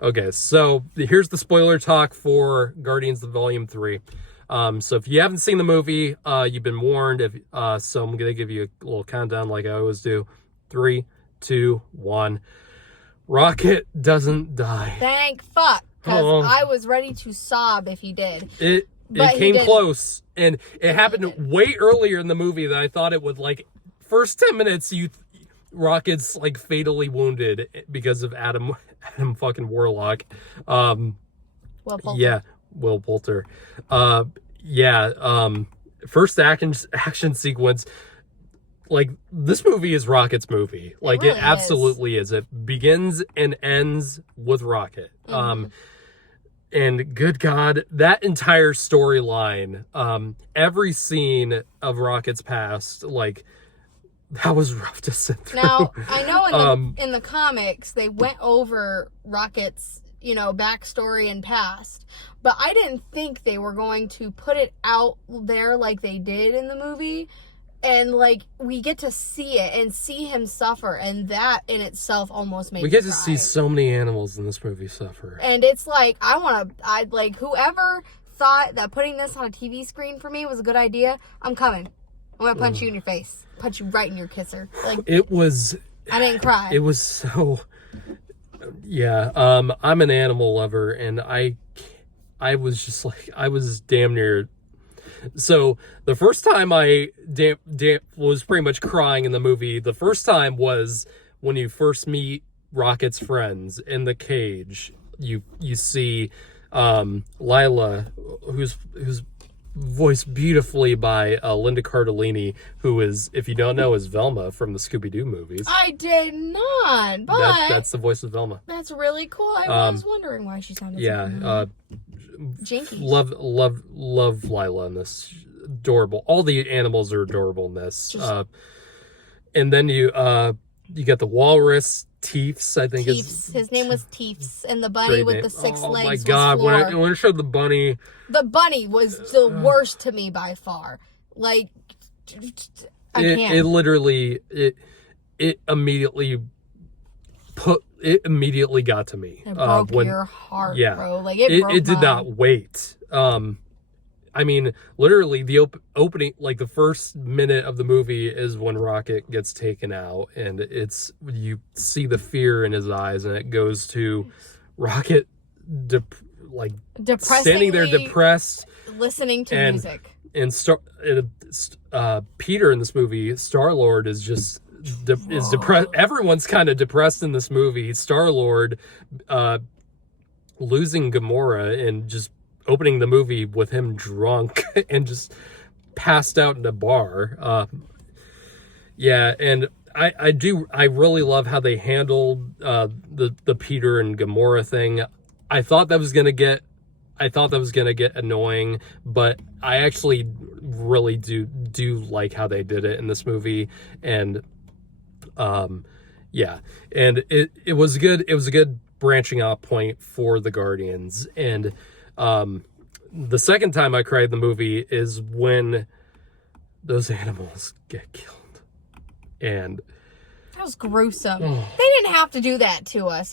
Okay, so here's the spoiler talk for Guardians of Volume 3. So if you haven't seen the movie, you've been warned. So I'm going to give you a little countdown like I always do. 3, 2, 1. Rocket doesn't die. Thank fuck, because I was ready to sob if he did. It came close, and it happened way earlier in the movie than I thought it would. Like, first 10 minutes, Rocket's like fatally wounded because of Adam fucking Warlock. Will Poulter. Yeah, Will Poulter. First action sequence. Like, this movie is Rocket's movie. Like, it absolutely is. It begins and ends with Rocket. And good God, that entire storyline, every scene of Rocket's past, like, that was rough to sit through. Now, I know in the comics, they went over Rocket's, backstory and past, but I didn't think they were going to put it out there like they did in the movie. And, like, we get to see it and see him suffer, and that in itself almost made me cry. We get to see so many animals in this movie suffer. And it's like, whoever thought that putting this on a TV screen for me was a good idea, I'm coming. I'm gonna punch you in your face. Punch you right in your kisser. Like, I didn't cry. It was so... Yeah, I'm an animal lover, and I was just like, I was damn near... So the first time I was pretty much crying in the movie, the first time was when you first meet Rocket's friends in the cage. You see Lila, who's voiced beautifully by Linda Cardellini, who is, if you don't know, is Velma from the Scooby-Doo movies. I did not, but that's the voice of Velma. That's really cool. I was wondering why she sounded so Jinkies. Love Lila in this. Adorable. All the animals are adorable in this. And then you get the walrus, Teefs, I think. His name was Teefs, and the bunny with the 6 legs. Oh my God, when I showed the bunny. The bunny was the worst to me by far. Like, I can't. It literally, it immediately got to me. It broke your heart, bro. Like, it did not wait. I mean, literally, the opening, like, the first minute of the movie is when Rocket gets taken out, and you see the fear in his eyes, and it goes to Rocket, standing there depressed, listening to music. And Peter in this movie, Star-Lord, is just... is depressed. Everyone's kind of depressed in this movie. Star-Lord losing Gamora and just opening the movie with him drunk and just passed out in a bar. And I really love how they handled the Peter and Gamora thing. I thought that was gonna get annoying, but I actually really do like how they did it in this movie. And and it was good. It was a good branching out point for the Guardians. And the second time I cried in the movie is when those animals get killed. And that was gruesome. They didn't have to do that to us,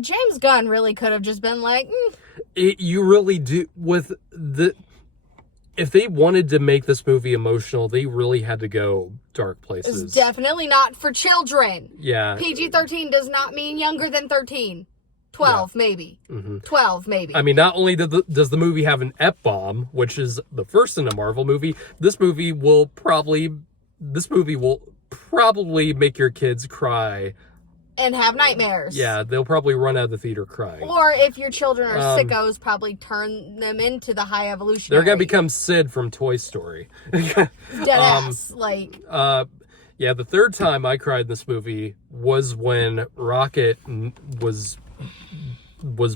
James Gunn really could have just been like, You really do. If they wanted to make this movie emotional, they really had to go dark places. It's definitely not for children. Yeah. PG-13 does not mean younger than 13. 12, maybe. Mm-hmm. 12, maybe. I mean, not only does the movie have an F-bomb, which is the first in a Marvel movie, this movie will probably make your kids cry. And have nightmares. Yeah, they'll probably run out of the theater crying. Or if your children are sickos, probably turn them into the High Evolutionary. They're going to become Sid from Toy Story. Deadass. The third time I cried in this movie was when Rocket was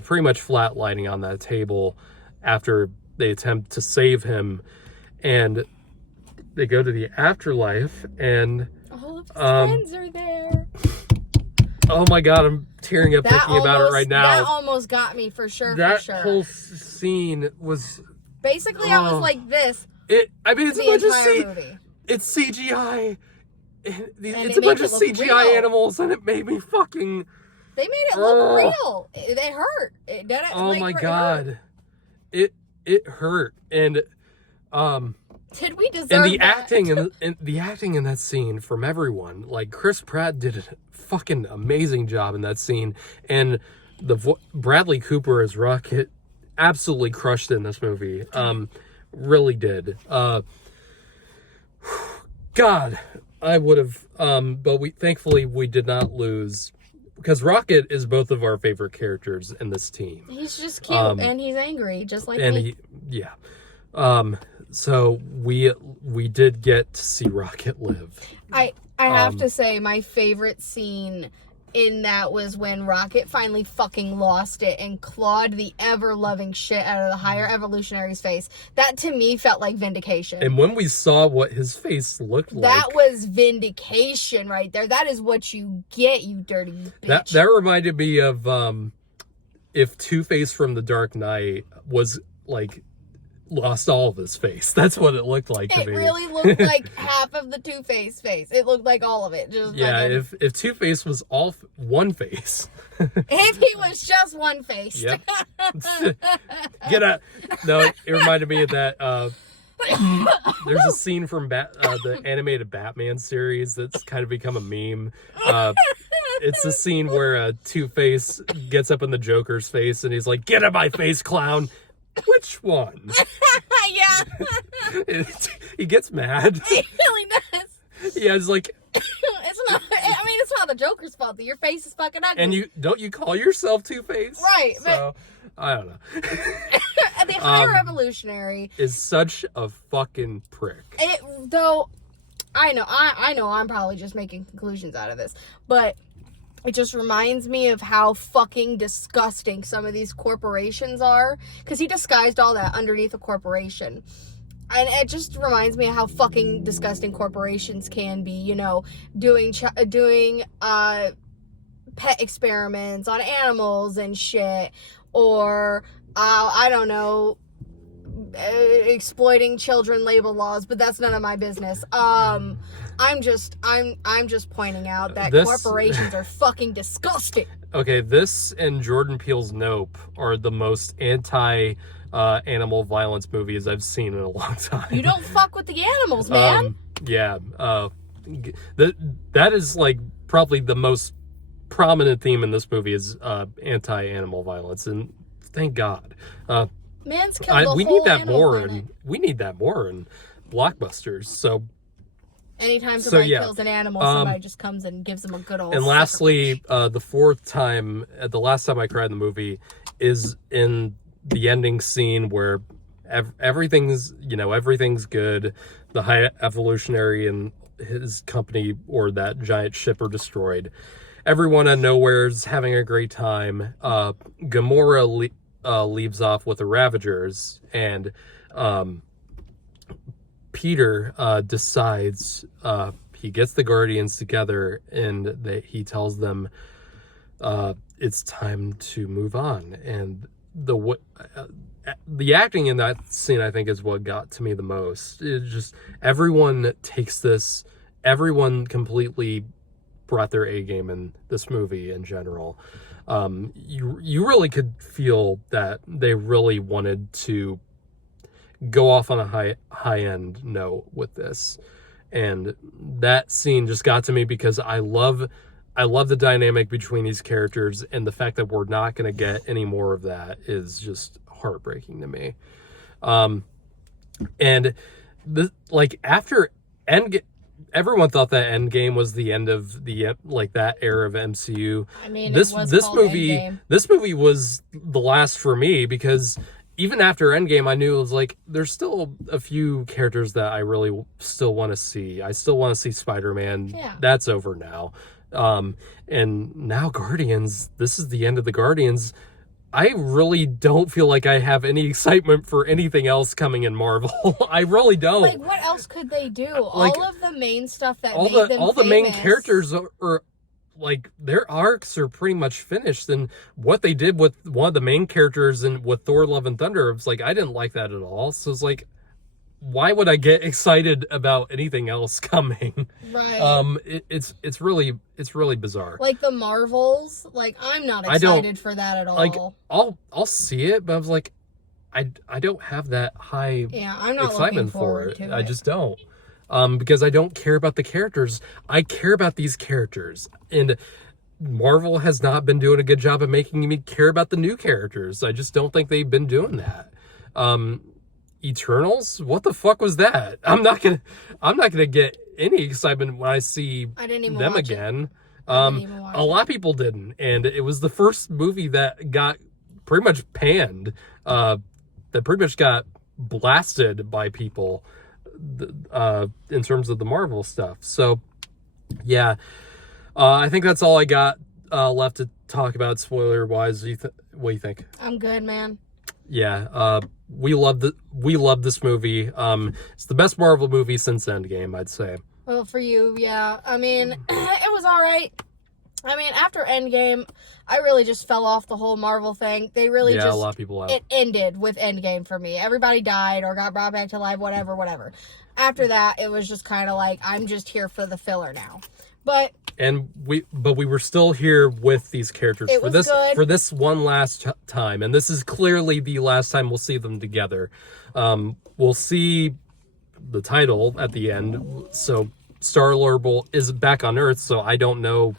pretty much flatlining on that table after they attempt to save him. And they go to the afterlife, and all of his friends are there. Oh my God, I'm tearing up thinking about it right now. That almost got me for sure. That whole scene was... Basically, I was like this. It's a bunch of movie. It's CGI. It's a bunch of CGI animals, and it made me fucking... They made it look real. It hurt. It did it. Oh like, my it God. hurt. It hurt. And did we deserve and the that? acting in that scene from everyone, like Chris Pratt did a fucking amazing job in that scene, and Bradley Cooper as Rocket absolutely crushed in this movie. Really did. God, I would have, but thankfully we did not lose, because Rocket is both of our favorite characters in this team. He's just cute, and he's angry, just like me. So we did get to see Rocket live. I have to say, my favorite scene in that was when Rocket finally fucking lost it and clawed the ever-loving shit out of the higher evolutionary's face. That, to me, felt like vindication. And when we saw what his face looked like... That was vindication right there. That is what you get, you dirty bitch. That reminded me of if Two-Face from The Dark Knight was, like, lost all of his face. That's what it looked like to me. It really looked like half of the Two-Face face. It looked like all of it. Just if Two-Face was all one face. If he was just one face. Yep. Get out. No, it reminded me of that. There's a scene from the animated Batman series that's kind of become a meme. It's a scene where Two-Face gets up in the Joker's face and he's like, "Get out of my face, clown." Which one? Yeah. He gets mad. He really does. Yeah, it's like... it's not the Joker's fault that your face is fucking ugly. And you call yourself Two-Face? Right. So, I don't know. The higher evolutionary... is such a fucking prick. I know I'm probably just making conclusions out of this, but... It just reminds me of how fucking disgusting some of these corporations are. Because he disguised all that underneath a corporation. And it just reminds me of how fucking disgusting corporations can be. You know, doing pet experiments on animals and shit. Or, I don't know, exploiting children label laws. But that's none of my business. I'm just pointing out that corporations are fucking disgusting. Okay, this and Jordan Peele's Nope are the most anti-animal violence movies I've seen in a long time. You don't fuck with the animals, man. That is like probably the most prominent theme in this movie is anti-animal violence, and thank God. Man's killed we need that more, and we need that more in blockbusters. So. Anytime somebody kills an animal, somebody just comes and gives them a good old. And lastly, the last time I cried in the movie is in the ending scene where everything's good. The high evolutionary and his company or that giant ship are destroyed. Everyone on Nowhere's having a great time. Gamora leaves off with the Ravagers, and Peter decides he gets the Guardians together, and he tells them it's time to move on. And the acting in that scene, I think, is what got to me the most. It's just everyone completely brought their A game in this movie in general. You really could feel that they really wanted to go off on a high end note with this, and that scene just got to me because I love the dynamic between these characters, and the fact that we're not going to get any more of that is just heartbreaking to me. And after Endgame, everyone thought that Endgame was the end of that era of MCU. I mean, this movie Endgame. This movie was the last for me, because even after Endgame, I knew it was like, there's still a few characters that I really still want to see. I still want to see Spider-Man. Yeah. That's over now. And now Guardians, this is the end of the Guardians. I really don't feel like I have any excitement for anything else coming in Marvel. I really don't. Like, what else could they do? Like, all of the main stuff that all made them all the main famous. characters are like, their arcs are pretty much finished, and what they did with one of the main characters with Thor: Love and Thunder, it was like, I didn't like that at all. So it's like, why would I get excited about anything else coming? Right. It's really bizarre. Like the Marvels, like I'm not excited for that at all. Like I'll see it, but I was like, I don't have that high I'm not excitement looking for it. to I just don't. Because I don't care about the characters. I care about these characters, and Marvel has not been doing a good job of making me care about the new characters. I just don't think they've been doing that. Eternals, what the fuck was that? I'm not gonna get any excitement when I see them again. A lot of people didn't, and it was the first movie that got pretty much panned, that pretty much got blasted by people, in terms of the Marvel stuff. So yeah, I think that's all I got left to talk about spoiler wise. What do you think? I'm good, man. Yeah, we love this movie. It's the best Marvel movie since Endgame, I'd say. Well, for you, yeah. I mean, it was all right. I mean, after Endgame, I really just fell off the whole Marvel thing. They really a lot of people have. It ended with Endgame for me. Everybody died or got brought back to life, whatever. After that, it was just kind of like, I'm just here for the filler now. But we were still here with these characters for this one last time, and this is clearly the last time we'll see them together. We'll see the title at the end. So Star-Lord is back on Earth, so I don't know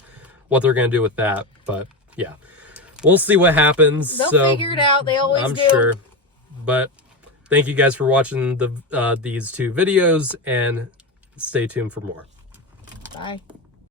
what they're gonna do with that, but yeah, we'll see what happens. They'll figure it out. They always do. I'm sure. But thank you guys for watching these two videos, and stay tuned for more. Bye.